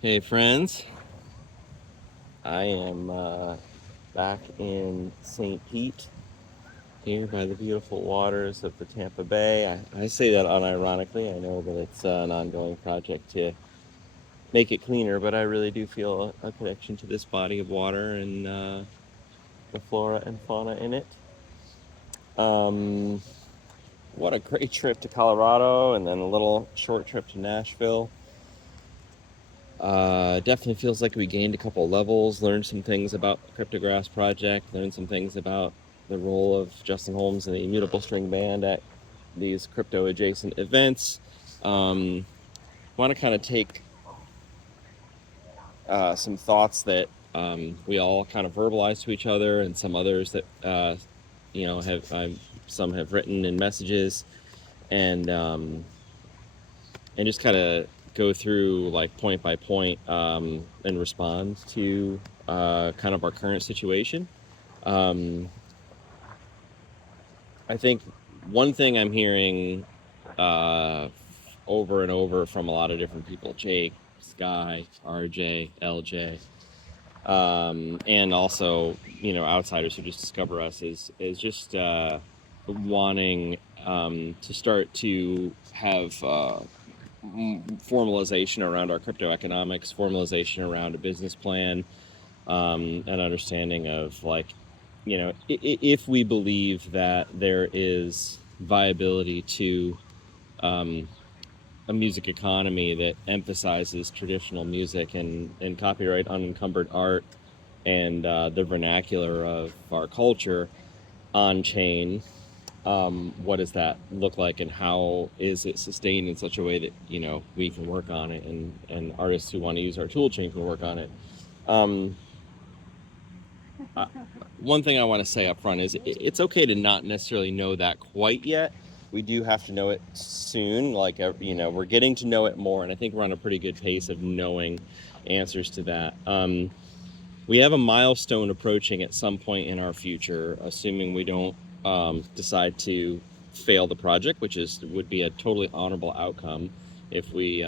Hey friends, I am back in St. Pete here by the beautiful waters of the Tampa Bay. I say that unironically. I know that it's an ongoing project to make it cleaner, but I really do feel a connection to this body of water and the flora and fauna in it. Um, what a great trip to Colorado and then a little short trip to Nashville. Definitely feels like we gained a couple levels, learned some things about the Cryptographs project, learned some things about the role of Justin Holmes and the Immutable String Band at these crypto adjacent events. Want to kind of take some thoughts that we all kind of verbalize to each other, and some others that have some have written in messages, and just kind of go through like point by point and respond to kind of our current situation. Um, I think one thing I'm hearing uh, over and over from a lot of different people, Jake, Sky, RJ, LJ, and also outsiders who just discover us, is just wanting to start to have formalization around our crypto economics, formalization around a business plan, an understanding of like, if we believe that there is viability to a music economy that emphasizes traditional music and copyright unencumbered art and the vernacular of our culture on chain, what does that look like, and how is it sustained in such a way that we can work on it, and artists who want to use our tool chain can work on it. um, One thing I want to say up front is it's okay to not necessarily know that quite yet. We do have to know it soon. Like, we're getting to know it more, and I think we're on a pretty good pace of knowing answers to that. We have a milestone approaching at some point in our future, assuming we don't decide to fail the project, which would be a totally honorable outcome if we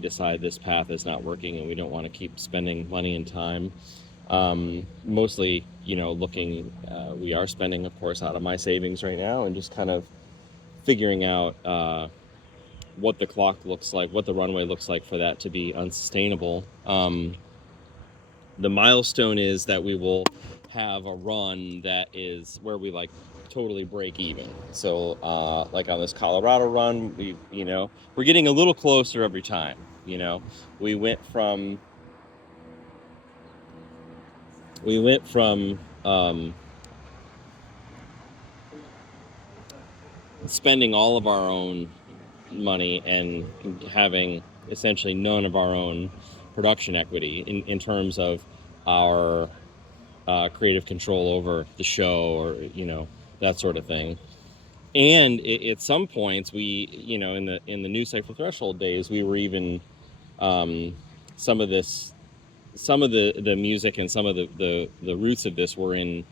decide this path is not working and we don't want to keep spending money and time. Mostly, looking, we are spending, of course, out of my savings right now, and just kind of figuring out what the clock looks like, what the runway looks like for that to be unsustainable. The milestone is that we will have a run that is where we like totally break even. So like on this Colorado run, we're getting a little closer every time. We went from spending all of our own money and having essentially none of our own production equity in terms of our creative control over the show, or that sort of thing. And at some points, we, in the New Cypher Threshold days, we were even some of the music and some of the roots of this were in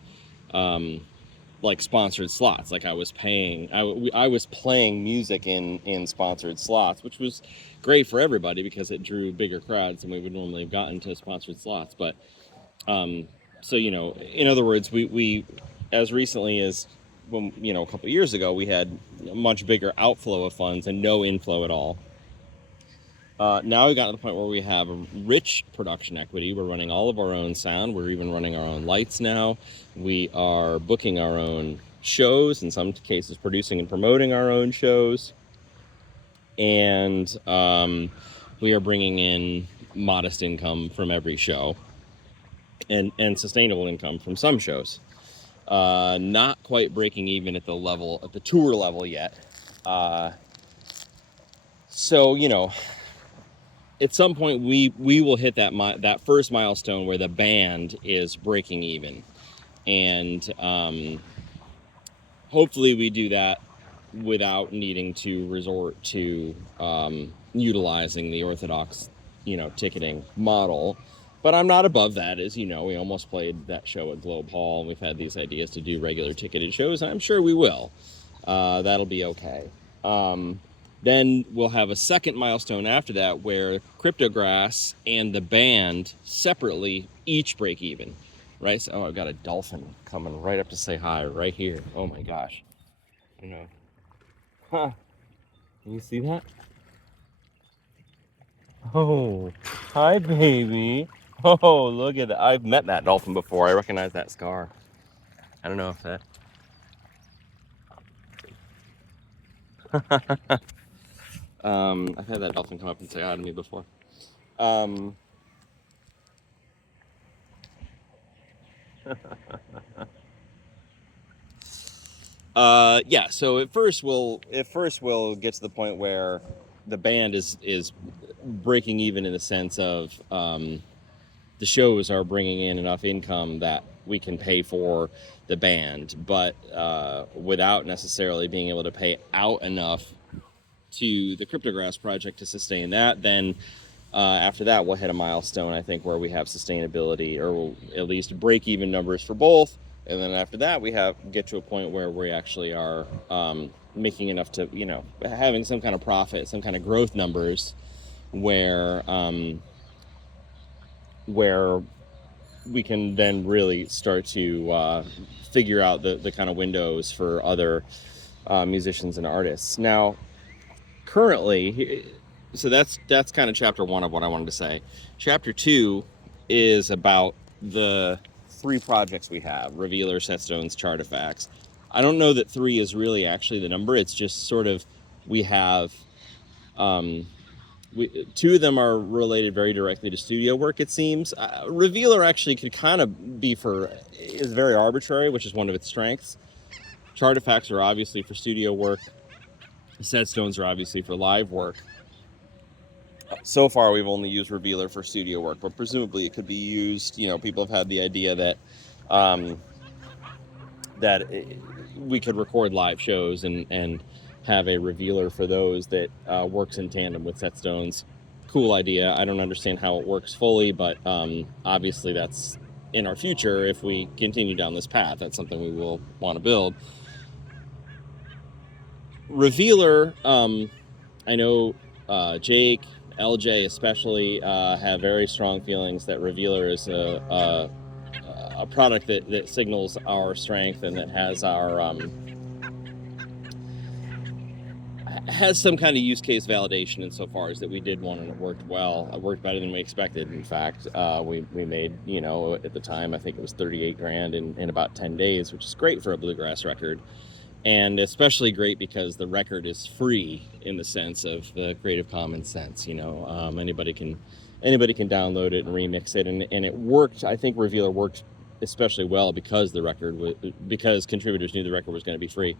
like sponsored slots. Like I was playing music in sponsored slots, which was great for everybody because it drew bigger crowds than we would normally have gotten to sponsored slots. But so in other words, we as recently as when a couple of years ago, we had a much bigger outflow of funds and no inflow at all. Now we've gotten to the point where we have a rich production equity. We're running all of our own sound. We're even running our own lights now. We are booking our own shows, in some cases producing and promoting our own shows. And we are bringing in modest income from every show, and sustainable income from some shows. Not quite breaking even at the tour level yet. So at some point we will hit that first milestone where the band is breaking even, and hopefully we do that without needing to resort to utilizing the orthodox ticketing model. But I'm not above that. As we almost played that show at Globe Hall, and we've had these ideas to do regular ticketed shows, and I'm sure we will. That'll be okay. Then we'll have a second milestone after that where Cryptograss and the band separately each break even, right? So, oh, I've got a dolphin coming right up to say hi right here. Oh my gosh. You know. Huh. Can you see that? Oh, hi, baby. Oh, look at that. I've met that dolphin before. I recognize that scar. I don't know if that... I've had that dolphin come up and say hi to me before. Yeah. So at first we'll get to the point where the band is breaking even in the sense of the shows are bringing in enough income that we can pay for the band, but without necessarily being able to pay out enough to the Cryptograss project to sustain that. Then after that, we'll hit a milestone, I think, where we have sustainability, or we'll at least break even numbers for both. And then after that, we get to a point where we actually are making enough to, having some kind of profit, some kind of growth numbers, where we can then really start to figure out the kind of windows for other musicians and artists. Now, currently, so that's kind of chapter 1 of what I wanted to say. Chapter 2 is about the 3 projects we have: Revealer, Setstones, Chartifacts. I don't know that 3 is really actually the number. It's just sort of, we have 2 of them are related very directly to studio work, it seems. Revealer actually could kind of is very arbitrary, which is one of its strengths. Chartifacts are obviously for studio work. Setstones are obviously for live work. So far, we've only used Revealer for studio work, but presumably it could be used. People have had the idea that we could record live shows and have a Revealer for those that works in tandem with Setstones. Cool idea. I don't understand how it works fully, but obviously that's in our future. If we continue down this path, that's something we will want to build. Revealer, I know Jake, LJ especially, have very strong feelings that Revealer is a product that signals our strength and that has has some kind of use case validation insofar as that we did one and it worked well. It worked better than we expected. In fact, we made, at the time, I think it was $38,000 in about 10 days, which is great for a bluegrass record. And especially great because the record is free in the sense of the Creative Commons sense. Anybody can download it and remix it, and it worked. I think Revealer worked especially well because because contributors knew the record was going to be free.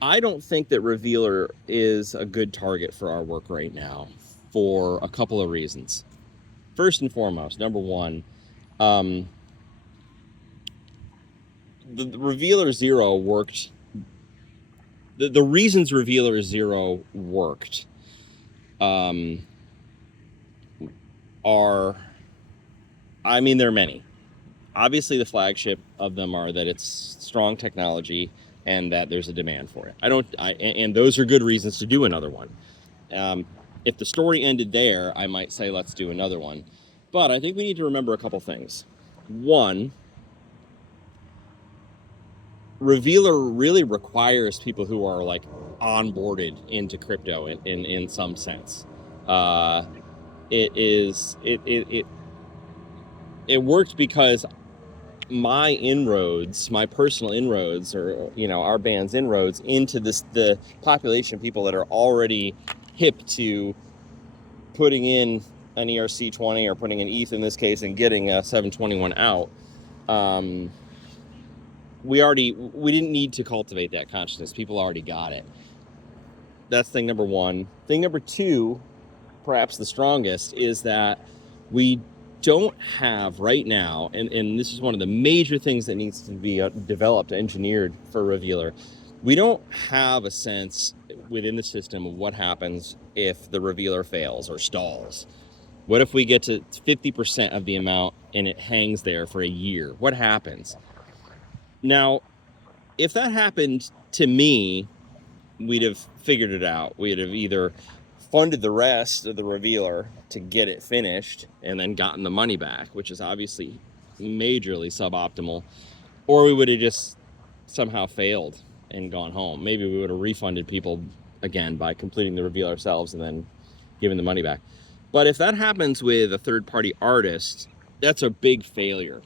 I don't think that Revealer is a good target for our work right now for a couple of reasons. First and foremost, number one, the Revealer Zero worked. The reasons Revealer Zero worked are, there are many. Obviously, the flagship of them are that it's strong technology and that there's a demand for it. And those are good reasons to do another one. If the story ended there, I might say let's do another one. But I think we need to remember a couple things. One, Revealer really requires people who are like onboarded into crypto in some sense. It worked because my personal inroads, or our band's inroads into the population of people that are already hip to putting in an ERC-20 or putting an ETH in this case and getting a 721 out. We didn't need to cultivate that consciousness. People already got it. That's thing number one. Thing number two, perhaps the strongest, is that we don't have right now, and this is one of the major things that needs to be developed, engineered for Revealer. We don't have a sense within the system of what happens if the Revealer fails or stalls. What if we get to 50% of the amount and it hangs there for a year? What happens? Now, if that happened to me, we'd have figured it out. We'd have either funded the rest of the revealer to get it finished and then gotten the money back, which is obviously majorly suboptimal, or we would have just somehow failed and gone home. Maybe we would have refunded people again by completing the reveal ourselves and then giving the money back. But if that happens with a third-party artist, that's a big failure.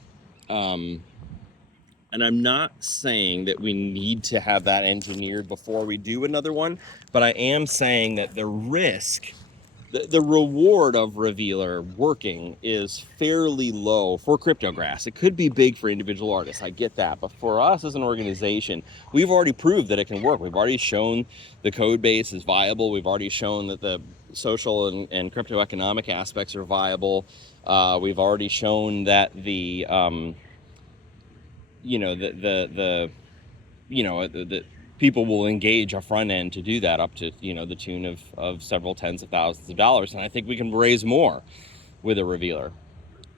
And I'm not saying that we need to have that engineered before we do another one, but I am saying that the risk, the reward of Revealer working is fairly low for Cryptograss. It could be big for individual artists, I get that, but for us as an organization, we've already proved that it can work. We've already shown the code base is viable. We've already shown that the social and crypto economic aspects are viable. We've already shown that the people will engage a front end to do that up to the tune of several tens of thousands of dollars, and I think we can raise more with a revealer.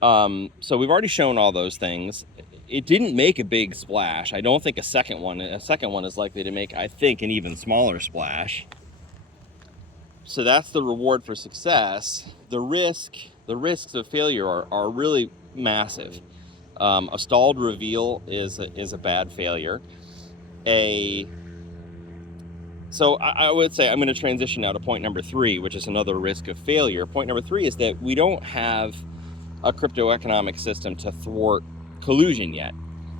So we've already shown all those things. It didn't make a big splash. I don't think a second one is likely to make, I think, an even smaller splash. So that's the reward for success. The risks of failure are really massive. A stalled reveal is a bad failure. So I would say I'm going to transition now to point number 3, which is another risk of failure. Point number 3 is that we don't have a crypto economic system to thwart collusion yet.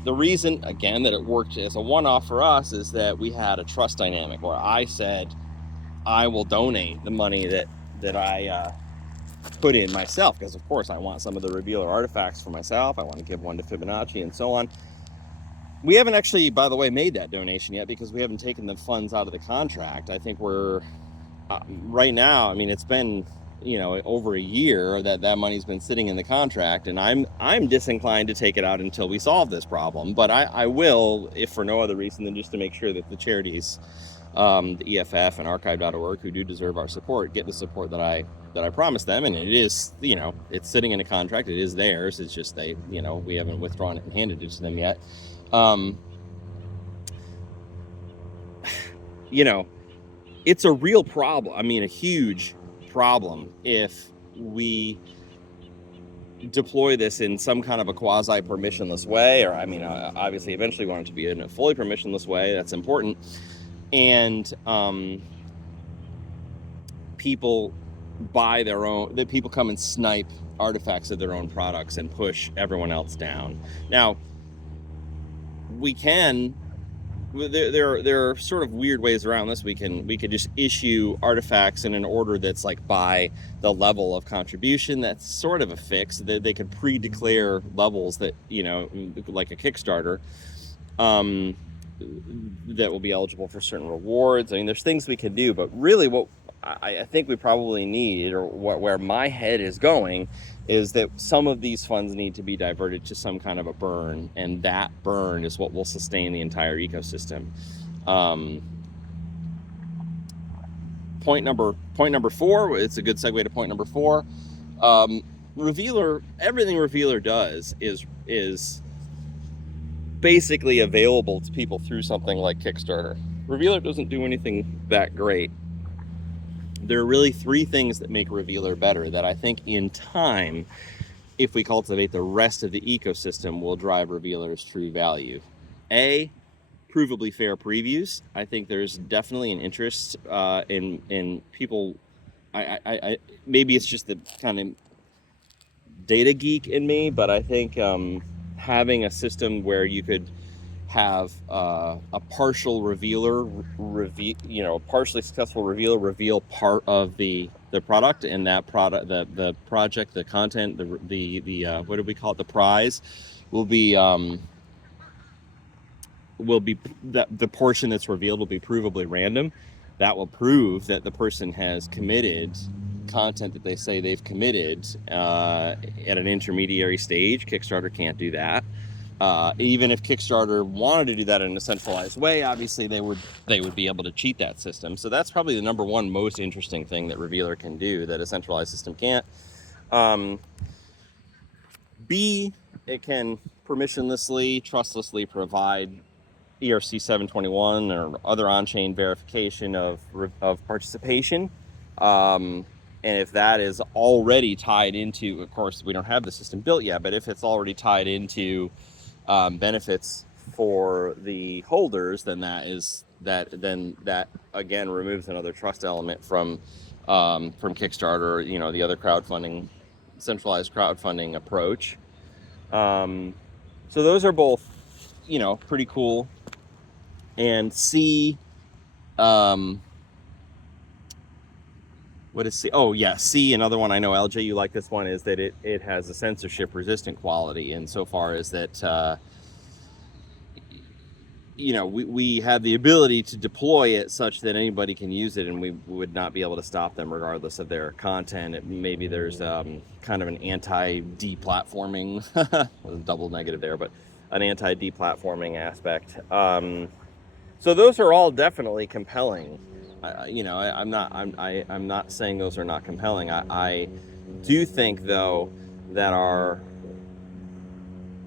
The reason, again, that it worked as a one-off for us is that we had a trust dynamic where I said I will donate the money that I put in myself, because of course I want some of the revealer artifacts for myself. I want to give one to Fibonacci and so on. We haven't actually, by the way, made that donation yet because we haven't taken the funds out of the contract. I think we're right now, I mean, it's been over a year that money's been sitting in the contract, and I'm disinclined to take it out until we solve this problem. But I will, if for no other reason than just to make sure that the charities, the EFF and archive.org, who do deserve our support, get the support that I promised them. And it is, it's sitting in a contract. It is theirs. It's just we haven't withdrawn it and handed it to them yet. It's a real problem. I mean, a huge problem if we deploy this in some kind of a quasi permissionless way, or obviously eventually we want it to be in a fully permissionless way. That's important. And people buy their own, that people come and snipe artifacts of their own products and push everyone else down. Now, there are sort of weird ways around this. We could just issue artifacts in an order that's like by the level of contribution. That's sort of a fix. They could pre-declare levels that, like a Kickstarter, that will be eligible for certain rewards. I mean, there's things we can do, but really what I think we probably need, or where my head is going, is that some of these funds need to be diverted to some kind of a burn, and that burn is what will sustain the entire ecosystem. Point number 4, it's a good segue to point number 4. Revealer, everything Revealer does is basically available to people through something like Kickstarter. Revealer doesn't do anything that great. There are really 3 things that make Revealer better that I think in time, if we cultivate the rest of the ecosystem, will drive Revealer's true value. A, provably fair previews. I think there's definitely an interest in people. I maybe it's just the kind of data geek in me, but I think having a system where you could have a partial revealer partially successful revealer reveal part of the product, and that product, the project, the content, the what do we call it, the prize will be that the portion that's revealed will be provably random. That will prove that the person has committed content that they say they've committed at an intermediary stage. Kickstarter can't do that. Even if Kickstarter wanted to do that in a centralized way, obviously they would be able to cheat that system. So that's probably the number one most interesting thing that Revealer can do that a centralized system can't. B, it can permissionlessly, trustlessly provide ERC 721 or other on-chain verification of participation. And if that is already tied into, of course, we don't have the system built yet, but if it's already tied into benefits for the holders, then that again removes another trust element from Kickstarter, the other crowdfunding, centralized crowdfunding approach. So those are both, pretty cool. And C, what is C? Oh yeah, C, another one I know, LJ, you like this one, is that it has a censorship resistant quality insofar as that we have the ability to deploy it such that anybody can use it, and we would not be able to stop them regardless of their content. Maybe there's kind of an anti-deplatforming, double negative there, but an anti-deplatforming aspect. So those are all definitely compelling. I'm not saying those are not compelling. I do think, though, that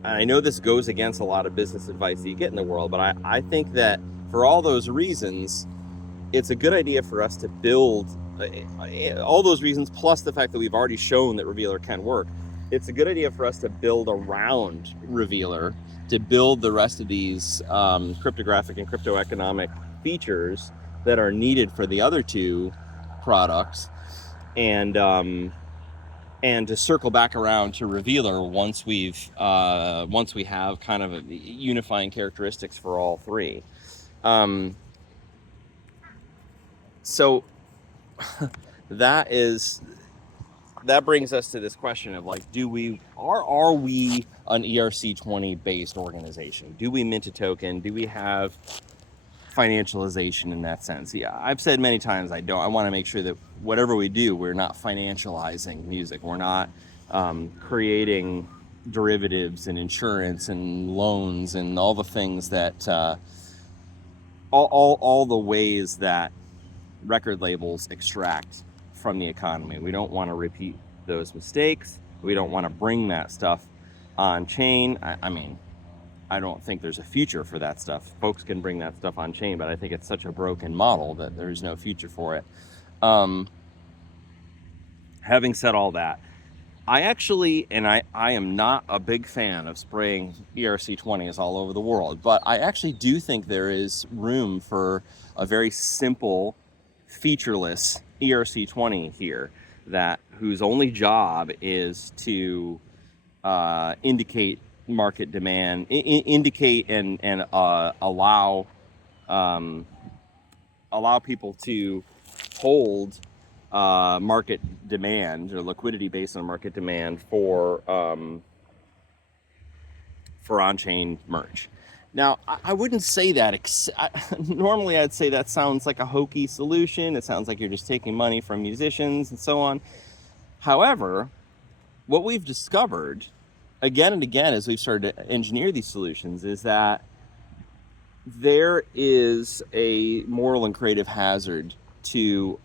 I know this goes against a lot of business advice that you get in the world, but I think that for all those reasons, it's a good idea for us to build all those reasons, plus the fact that we've already shown that Revealer can work. It's a good idea for us to build around Revealer, to build the rest of these cryptographic and cryptoeconomic features that are needed for the other two products, and to circle back around to Revealer once we have kind of unifying characteristics for all three. So that brings us to this question of, like, are we an ERC20 based organization? Do we mint a token? Do we have financialization in that sense? Yeah, I've said many times I want to make sure that whatever we do, we're not financializing music. We're not creating derivatives and insurance and loans and all the things that all the ways that record labels extract from the economy. We don't want to repeat those mistakes. We don't want to bring that stuff on chain. I mean, I don't think there's a future for that stuff. Folks can bring that stuff on chain, but I think it's such a broken model that there's no future for it. Having said all that, I am not a big fan of spraying ERC20s all over the world, but I actually do think there is room for a very simple, featureless ERC20 here, whose only job is to indicate market demand, indicate and allow people to hold market demand or liquidity based on market demand for on-chain merch. Now, I wouldn't say that. Normally, I'd say that sounds like a hokey solution. It sounds like you're just taking money from musicians and so on. However, what we've discovered again and again as we've started to engineer these solutions is that there is a moral and creative hazard to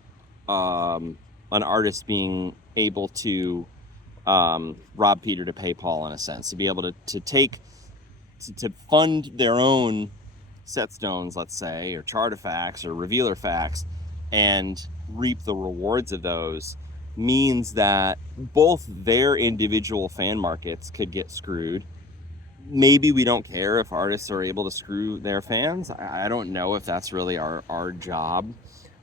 an artist being able to rob Peter to pay Paul, in a sense, to be able to fund their own setstones, let's say, or Chartifacts or Revealer facts, and reap the rewards of those, means that both their individual fan markets could get screwed. Maybe we don't care if artists are able to screw their fans. I don't know if that's really our job.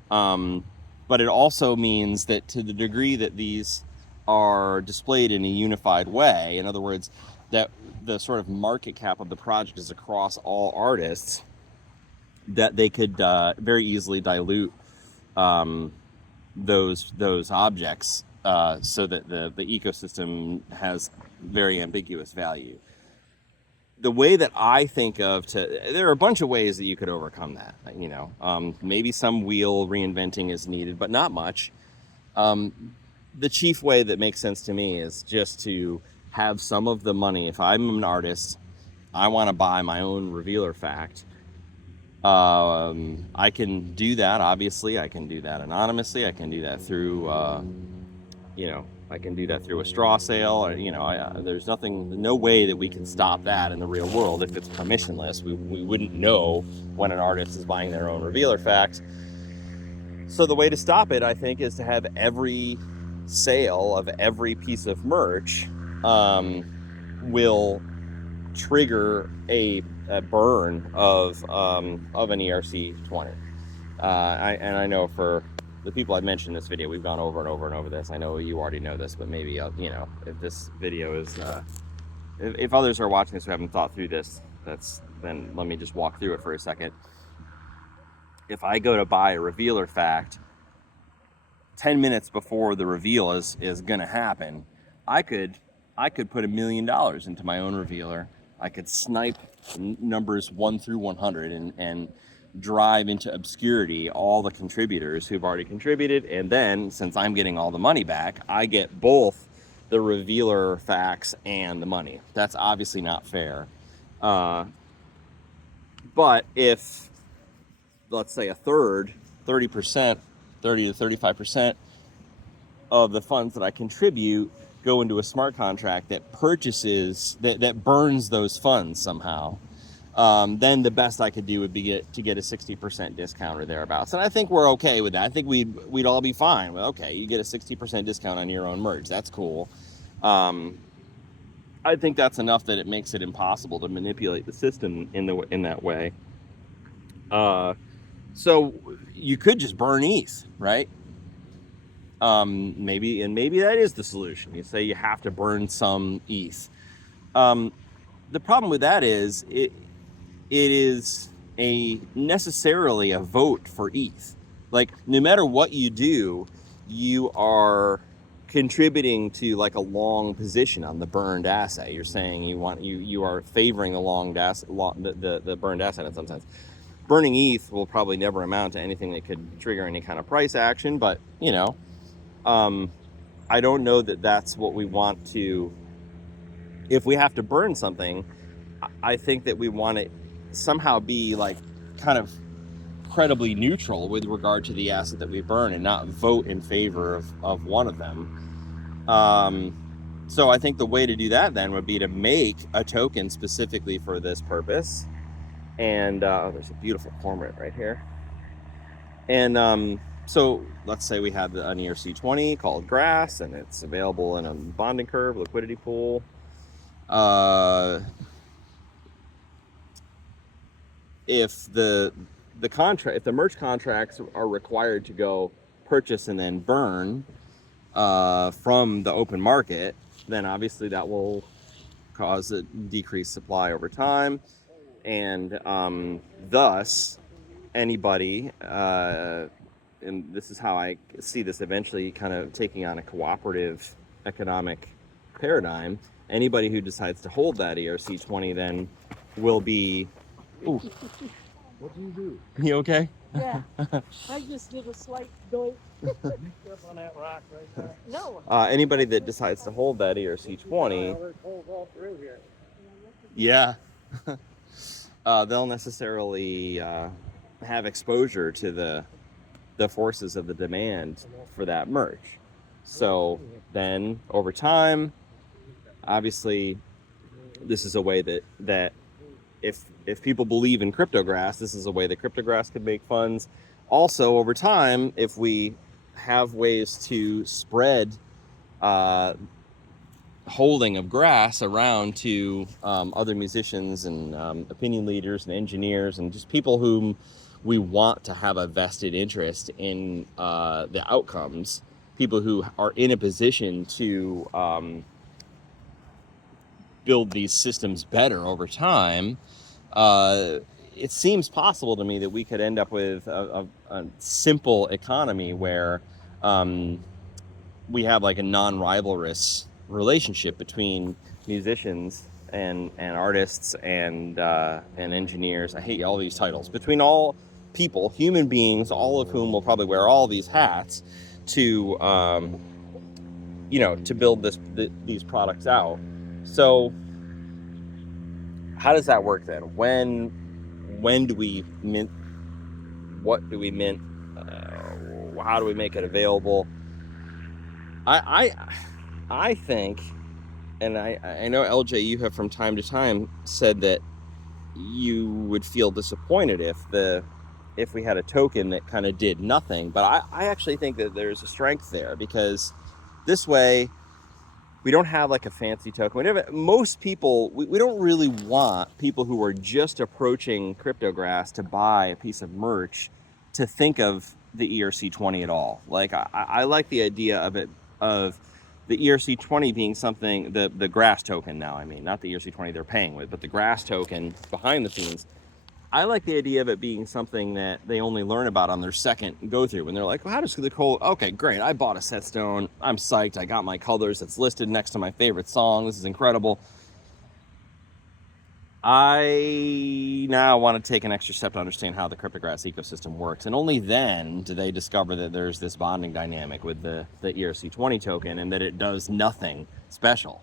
But it also means that to the degree that these are displayed in a unified way, in other words, that the sort of market cap of the project is across all artists, that they could very easily dilute those objects so that the ecosystem has very ambiguous value. The way that I think there are a bunch of ways that you could overcome that. Maybe some wheel reinventing is needed, but not much. The chief way that makes sense to me is just to have some of the money. If I'm an artist, I want to buy my own Revealer fact. I can do that, obviously. I can do that anonymously. I can do that through I can do that through a straw sale, or there's no way that we can stop that in the real world if it's permissionless. We wouldn't know when an artist is buying their own revealer fact. So the way to stop it, I think, is to have every sale of every piece of merch will trigger a burn of an ERC20. I know for the people I've mentioned in this video, we've gone over and over and over this. I know you already know this, but maybe if this video is if others are watching this who haven't thought through this, then let me just walk through it for a second. If I go to buy a revealer fact 10 minutes before the reveal is going to happen, I could put $1 million into my own revealer. I could snipe numbers 1 through 100 and drive into obscurity all the contributors who've already contributed. And then, since I'm getting all the money back, I get both the revealer facts and the money. That's obviously not fair. But if, let's say, a third, 30%, 30 to 35% of the funds that I contribute go into a smart contract that purchases, that burns those funds somehow, then the best I could do would be to get a 60% discount or thereabouts. And I think we're okay with that. I think we'd all be fine. Well, okay, you get a 60% discount on your own merch. That's cool. I think that's enough that it makes it impossible to manipulate the system in that way. So you could just burn ETH, right? Maybe that is the solution. You say you have to burn some ETH. The problem with that is it is necessarily a vote for ETH. Like, no matter what you do, you are contributing to like a long position on the burned asset. You're saying you are favoring the burned asset in some sense. Burning ETH will probably never amount to anything that could trigger any kind of price action, but I don't know that that's what we want to. If we have to burn something, I think that we want to somehow be like kind of credibly neutral with regard to the asset that we burn and not vote in favor of one of them. So I think the way to do that then would be to make a token specifically for this purpose. And there's a beautiful cormorant right here. And so let's say we have an ERC20 called Grass, and it's available in a bonding curve, liquidity pool. If the merge contracts are required to go purchase and then burn from the open market, then obviously that will cause a decreased supply over time, and thus anybody, and this is how I see this eventually kind of taking on a cooperative economic paradigm, anybody who decides to hold that ERC20 then will be... Ooh. What do you do? You okay? Yeah. I just did a slight doink. Step on that rock right there. No. Anybody that decides to hold that ERC20... Yeah. They'll necessarily have exposure to the forces of the demand for that merch. So then over time, obviously, this is a way that if people believe in CryptoGrass, this is a way that CryptoGrass could make funds. Also, over time, if we have ways to spread holding of Grass around to other musicians and opinion leaders and engineers and just people whom we want to have a vested interest in the outcomes, people who are in a position to build these systems better over time, it seems possible to me that we could end up with a simple economy where we have like a non-rivalrous relationship between musicians and artists and engineers. I hate all these titles. Between all people, human beings, all of whom will probably wear all these hats to to build these products out. So how does that work then? When do we mint? What do we mint? How do we make it available? I think, and I know LJ, you have from time to time said that you would feel disappointed if we had a token that kind of did nothing. But I actually think that there's a strength there, because this way we don't have like a fancy token. Most people, we don't really want people who are just approaching Cryptograss to buy a piece of merch to think of the ERC20 at all. Like I like the idea of the ERC20 being something, the Grass token now, I mean, not the ERC20 they're paying with, but the Grass token behind the scenes. I like the idea of it being something that they only learn about on their second go through, when they're like, well, how does the coal, okay, great, I bought a set stone, I'm psyched, I got my colors, it's listed next to my favorite song, this is incredible. I now want to take an extra step to understand how the Cryptograss ecosystem works, and only then do they discover that there's this bonding dynamic with the ERC20 token, and that it does nothing special,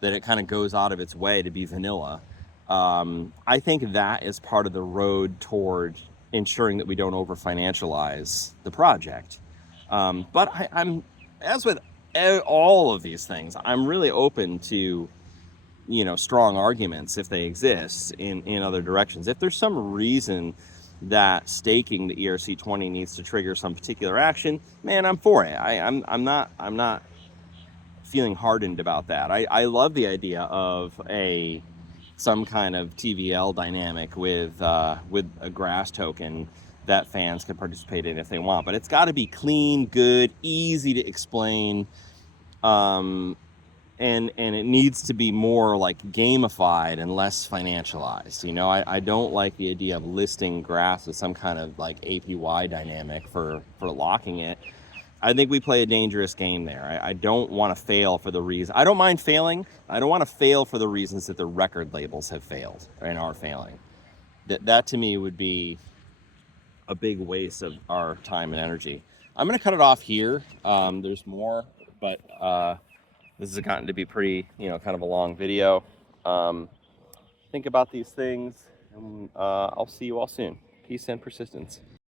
that it kind of goes out of its way to be vanilla. I think that is part of the road toward ensuring that we don't over financialize the project. But I'm, as with all of these things, I'm really open to, strong arguments, if they exist, in other directions. If there's some reason that staking the ERC20 needs to trigger some particular action, man, I'm for it. I'm not feeling hardened about that. I love the idea of some kind of TVL dynamic with a Grass token that fans can participate in if they want. But it's got to be clean, good, easy to explain, and it needs to be more like gamified and less financialized. I don't like the idea of listing Grass with some kind of like APY dynamic for locking it. I think we play a dangerous game there. I don't want to fail for the reason. I don't mind failing. I don't want to fail for the reasons that the record labels have failed and are failing. That to me would be a big waste of our time and energy. I'm going to cut it off here. There's more, but this has gotten to be pretty, kind of a long video. Think about these things, and I'll see you all soon. Peace and persistence.